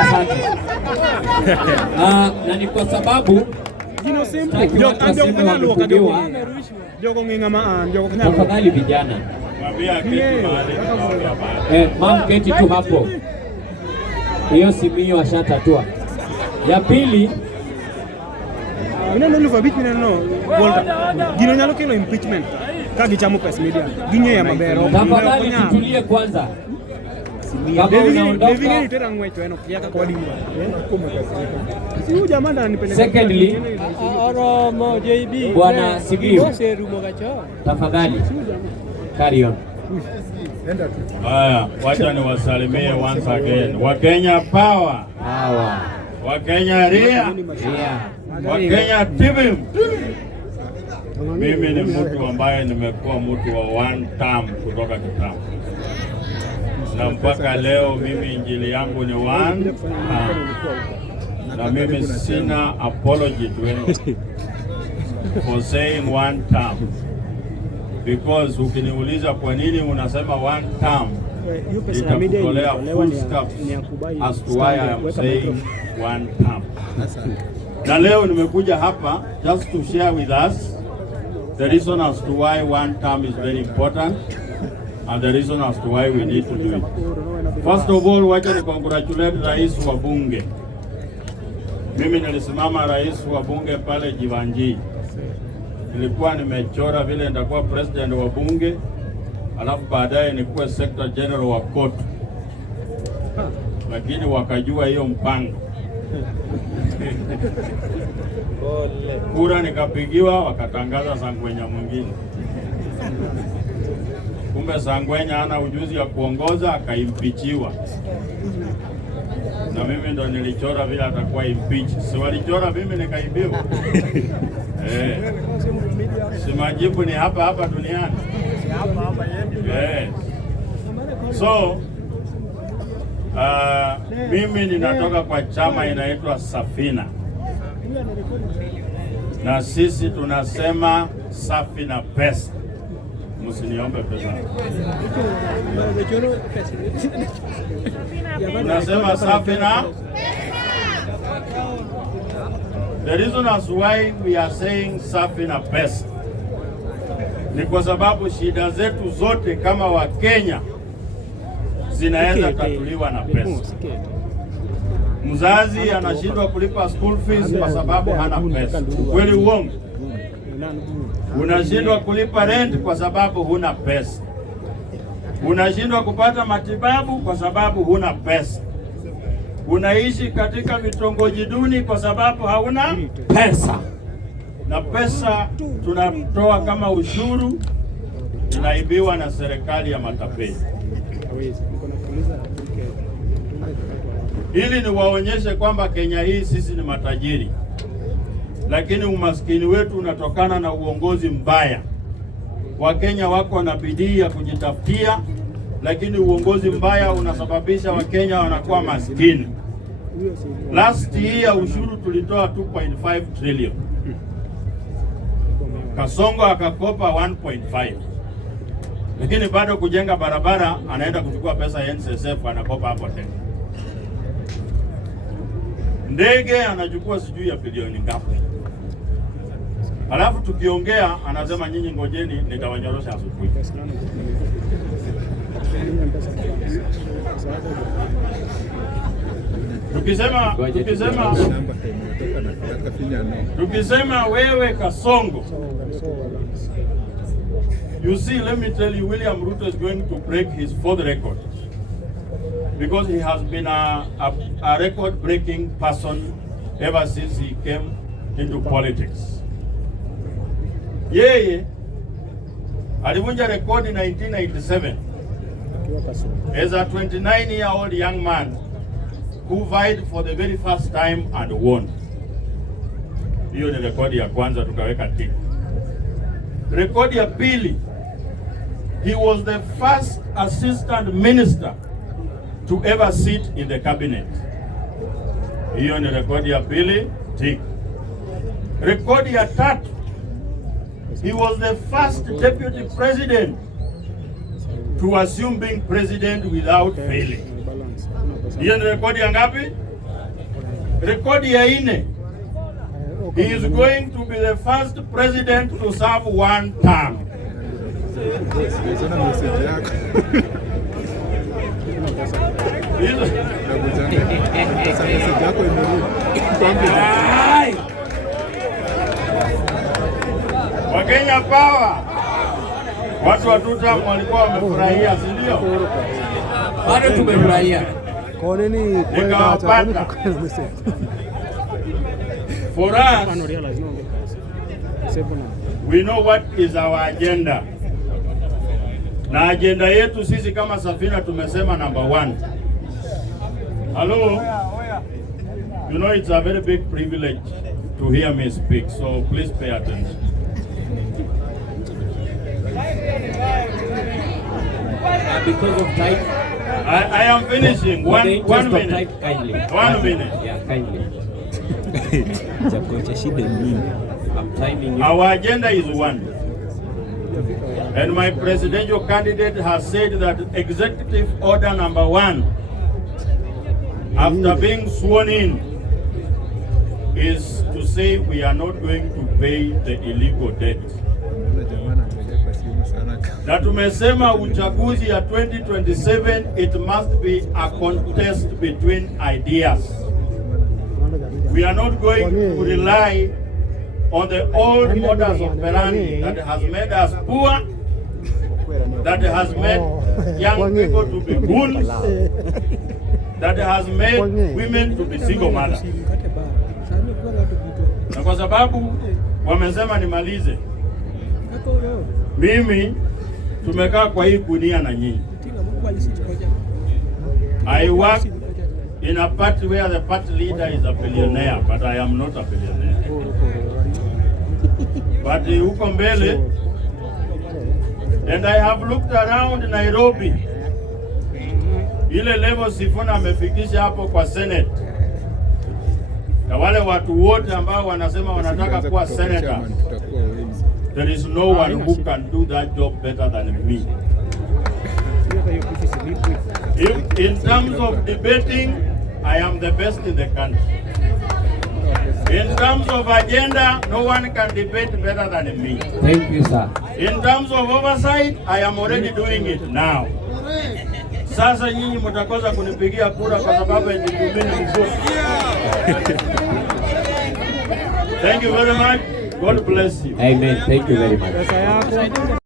Asante. Na ni kwa sababu tafadhali vijana, mama keti tu hapo, hiyo simio ashatatua. Ya pili, tafadhali tutulie kwanza. Secondly, Bwana Sigiu, tafadhali carry on. Haya, wacha niwasalimie once again. Wakenya power. Power. Wakenya ria. Wakenya tibim. Mimi ni mtu ambaye nimekuwa mtu wa one term kutoka kitambo. Na mpaka leo mimi injili yangu ni one term. Na mimi sina apology to anyone for saying one term. Because ukiniuliza kwa nini unasema one term, nitakutolea full stop as to why I am saying one term. Na leo nimekuja hapa just to share with us the reason as to why one term is very important and the reason as to why we need to do it. First of all, wacha ni congratulate rais wa bunge. Mimi nilisimama rais wa bunge pale Jivanji. Nilikuwa nimechora vile nitakuwa president wa bunge, alafu baadaye nikuwe secretary general wa court. Lakini wakajua hiyo mpango. Kura nikapigiwa, wakatangaza Sangwenya mwingine. Kumbe Sangwenya hana ujuzi ya kuongoza, akaimpichiwa. Na mimi ndo nilichora vile atakuwa impeach. Si walichora mimi nikaibiwa. Si majibu ni hapa hapa duniani. So mimi ninatoka kwa chama inaitwa Safina. Na sisi tunasema safi na pesa. Msiniombe pesa. Tunasema safi na the reason as why we are saying safi na pesa ni kwa sababu shida zetu zote kama Wakenya zinaweza tatuliwa na pesa. Mzazi anashindwa kulipa school fees kwa sababu hana pesa. Kweli uongo? Unashindwa kulipa rent kwa sababu huna pesa. Unashindwa kupata matibabu kwa sababu huna pesa. Unaishi katika vitongoji duni kwa sababu hauna pesa. Na pesa tunatoa kama ushuru, inaibiwa na serikali ya matapeli. Ili ni waonyeshe kwamba Kenya hii sisi ni matajiri. Lakini umaskini wetu unatokana na uongozi mbaya. Wakenya wako na bidii ya kujitafutia, lakini uongozi mbaya unasababisha Wakenya wanakuwa maskini. Last year ushuru tulitoa 2.5 trillion. Kasongo akakopa 1.5. Lakini bado kujenga barabara anaenda kuchukua pesa ya NSSF anakopa hapo tena. Ndege anachukua sijui ya bilioni ngapi. Alafu tukiongea anasema nyinyi ngojeni nitawanyorosha asubuhi. Tukisema wewe Kasongo, you see, let me tell you, William Ruto is going to break his fourth record because he has been a record-breaking person ever since he came into politics. Yeye alivunja rekodi 1997 as a 29-year-old young man who vied for the very first time and won. Hiyo ni rekodi ya kwanza, tukaweka tick. Rekodi ya pili, he was the first assistant minister to ever sit in the cabinet. Hiyo ni rekodi ya pili, tick. Rekodi ya tatu, he was the first deputy president to assume being president without failing. Hiyo ni rekodi ya ngapi? Rekodi ya 4. He is going to be the first president to serve 1 term. Wakenya Power, watu wa 2 term walikuwa wamefurahia, si ndio? Bado tumefurahia. For us, we know what is our agenda. Na agenda yetu sisi kama Safina tumesema number 1. Hello? You know it's a very big privilege to hear me speak, so please pay attention. Because of time, I am finishing. One minute. Kindly. 1 minute. Yeah, kindly. I'm timing you. Our agenda is 1. And my presidential candidate has said that executive order number 1, after being sworn in, is to say we are not going to pay the illegal debt. Na tumesema uchaguzi ya 2027 it must be a contest between ideas. We are not going to rely on the old modus operandi that has made us poor, that has made young people to be goons, that has made women to be single mothers. Na kwa sababu wamesema nimalize, mimi tumekaa kwa hii gunia na nyinyi. I work in a party where the party leader is a billionaire, but I am not a billionaire. But huko mbele, and I have looked around Nairobi, ile level Sifuna amefikisha hapo kwa Senate, na wale watu wote ambao wanasema wanataka kuwa senator, there is no one who can do that job better than me. If in terms of debating, I am the best in the country. In terms of agenda, no one can debate better than me. Thank you, sir. In terms of oversight, I am already doing it now. Sasa nyinyi mtakosa kunipigia kura kwa sababu ya mimi mkuu. Thank you very much. God bless you. Amen. Thank you very much.